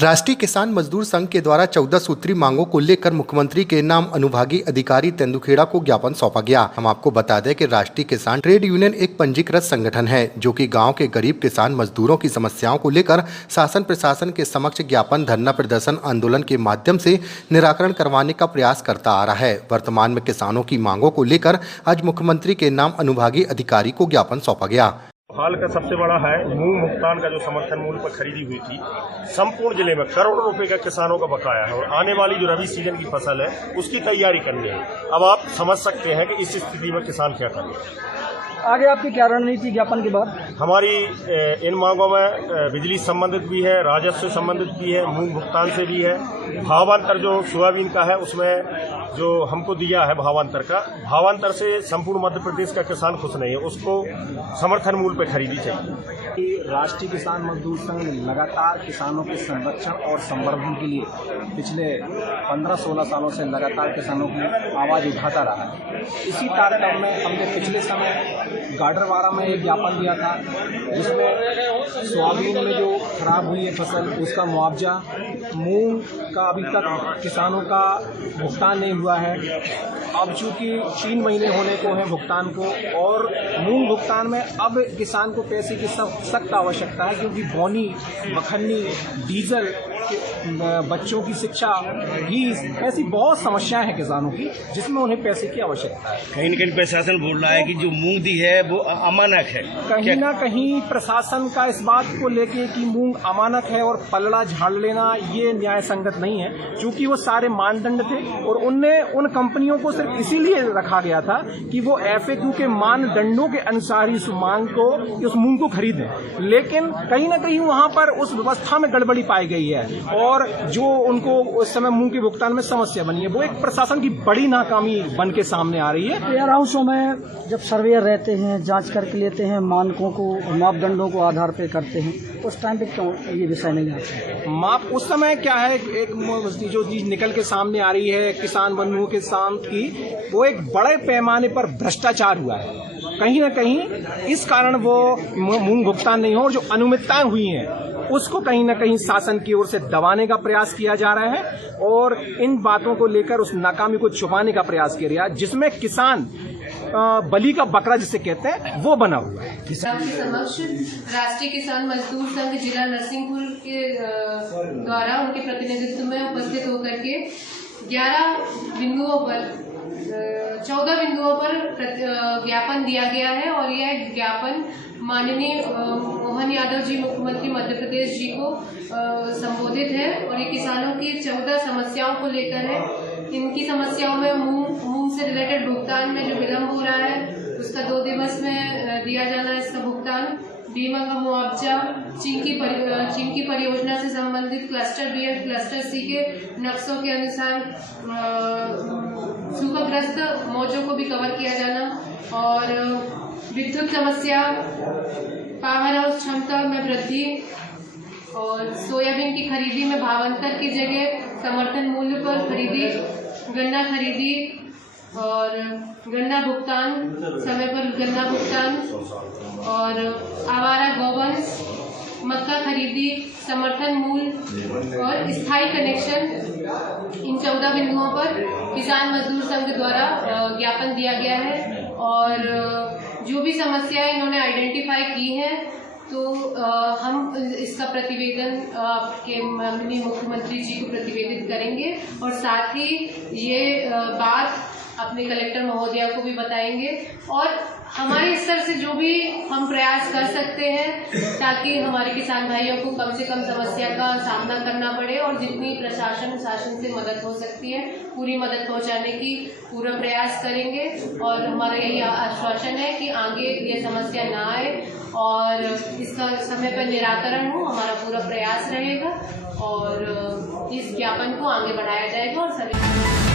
राष्ट्रीय किसान मजदूर संघ के द्वारा 14 सूत्री मांगों को लेकर मुख्यमंत्री के नाम अनुभागी अधिकारी तेंदुखेड़ा को ज्ञापन सौंपा गया। हम आपको बता दें कि राष्ट्रीय किसान ट्रेड यूनियन एक पंजीकृत संगठन है जो कि गांव के गरीब किसान मजदूरों की समस्याओं को लेकर शासन प्रशासन के समक्ष ज्ञापन, धरना प्रदर्शन, आंदोलन के माध्यम से निराकरण करवाने का प्रयास करता आ रहा है। वर्तमान में किसानों की मांगों को लेकर आज मुख्यमंत्री के नाम अनुभागी अधिकारी को ज्ञापन सौंपा गया। हाल का सबसे बड़ा है मूंग भुगतान का जो समर्थन मूल्य पर खरीदी हुई थी, संपूर्ण जिले में करोड़ों रुपए का किसानों का बकाया है और आने वाली जो रबी सीजन की फसल है उसकी तैयारी करनी है। अब आप समझ सकते हैं कि इस स्थिति में किसान क्या करें। आगे आपकी क्या रणनीति ज्ञापन के बाद? हमारी इन मांगों में बिजली संबंधित भी है, राजस्व से संबंधित भी है, मूंग भुगतान से भी है, भावांतर जो सोयाबीन का है उसमें जो हमको दिया है भावांतर से संपूर्ण मध्य प्रदेश का किसान खुश नहीं है, उसको समर्थन मूल्य पे खरीदी चाहिए। राष्ट्रीय किसान मजदूर संघ लगातार किसानों के संरक्षण और संवर्धन के लिए पिछले 15-16 सालों से लगातार किसानों की आवाज उठाता रहा है। इसी तारतम्य में हमने पिछले समय गाडरवाड़ा में एक ज्ञापन दिया था जिसमें सोयाबीन में जो खराब हुई है फसल उसका मुआवजा, मूंग का अभी तक किसानों का भुगतान नहीं हुआ है। अब चूंकि 3 महीने होने को है भुगतान को और मूंग भुगतान में अब किसान को पैसे की सख्त आवश्यकता है क्योंकि बोनी, मखन्नी, डीजल, बच्चों की शिक्षा भी, ऐसी बहुत समस्याएं हैं किसानों की जिसमें उन्हें पैसे की आवश्यकता है। कहीं न कहीं प्रशासन बोल रहा है कि जो मूंग दी है वो अमानक है। कहीं ना कहीं प्रशासन का इस बात को लेके कि मूंग अमानक है और पलड़ा झाड़ लेना ये न्याय संगत नहीं है, क्योंकि वो सारे मानदंड थे और उनने उन कंपनियों को सिर्फ इसीलिए रखा गया था कि वो FAQ के मानदंडों के अनुसार इस मूंग को खरीदें, लेकिन कहीं ना कहीं वहां पर उस व्यवस्था में गड़बड़ी पाई गई है और जो उनको उस समय मूंग के भुगतान में समस्या बनी है वो एक प्रशासन की बड़ी नाकामी बन के सामने आ रही है। वेयर हाउसों में जब सर्वेयर रहते हैं, जांच करके लेते हैं, मानकों को, मापदंडों को आधार पे करते हैं, उस टाइम पे क्यों ये विषय नहीं आता? माप उस समय क्या है, एक जो चीज निकल के सामने आ रही है किसान बंधुओं के साथ की, वो एक बड़े पैमाने पर भ्रष्टाचार हुआ है। कहीं ना कहीं इस कारण वो मूंग भुगतान नहीं हो और जो अनियमितताएं हुई हैं उसको कहीं ना कहीं शासन की ओर से दबाने का प्रयास किया जा रहा है और इन बातों को लेकर उस नाकामी को छुपाने का प्रयास किया गया जिसमें किसान बलि का बकरा जिसे कहते हैं वो बना हुआ है। आपके समक्ष राष्ट्रीय किसान मजदूर संघ जिला नरसिंहपुर के द्वारा उनके प्रतिनिधित्व में उपस्थित होकर के 14 बिंदुओं पर ज्ञापन दिया गया है और यह ज्ञापन माननीय मोहन यादव जी, मुख्यमंत्री मध्य प्रदेश जी को संबोधित है और ये किसानों की 14 समस्याओं को लेकर है। इनकी समस्याओं में मूंग से रिलेटेड भुगतान में जो विलम्ब हो रहा है उसका 2 दिवस में दिया जाना है इसका भुगतान, बीमा का मुआवजा, चिंकी परियोजना से संबंधित क्लस्टर बी और क्लस्टर सी के नक्शों के अनुसार सूखाग्रस्त मौजों को भी कवर किया जाना और विद्युत समस्या, पावर हाउस क्षमता में वृद्धि और सोयाबीन की खरीदी में भावांतर की जगह समर्थन मूल्य पर खरीदी, गन्ना खरीदी और गन्ना भुगतान, समय पर गन्ना भुगतान और आवारा गौवंश, मक्का खरीदी, समर्थन मूल्य और स्थायी कनेक्शन। इन 14 बिंदुओं पर किसान मजदूर संघ द्वारा ज्ञापन दिया गया है और जो भी समस्याएं इन्होंने आइडेंटिफाई की है तो हम इसका प्रतिवेदन आपके माननीय मुख्यमंत्री जी को प्रतिवेदित करेंगे और साथ ही ये बात अपने कलेक्टर महोदया को भी बताएंगे और हमारे स्तर से जो भी हम प्रयास कर सकते हैं ताकि हमारे किसान भाइयों को कम से कम समस्या का सामना करना पड़े और जितनी प्रशासन से मदद हो सकती है पूरी मदद पहुंचाने की पूरा प्रयास करेंगे और हमारा यही आश्वासन है कि आगे ये समस्या ना आए और इसका समय पर निराकरण हो, हमारा पूरा प्रयास रहेगा और इस ज्ञापन को आगे बढ़ाया जाएगा और सभी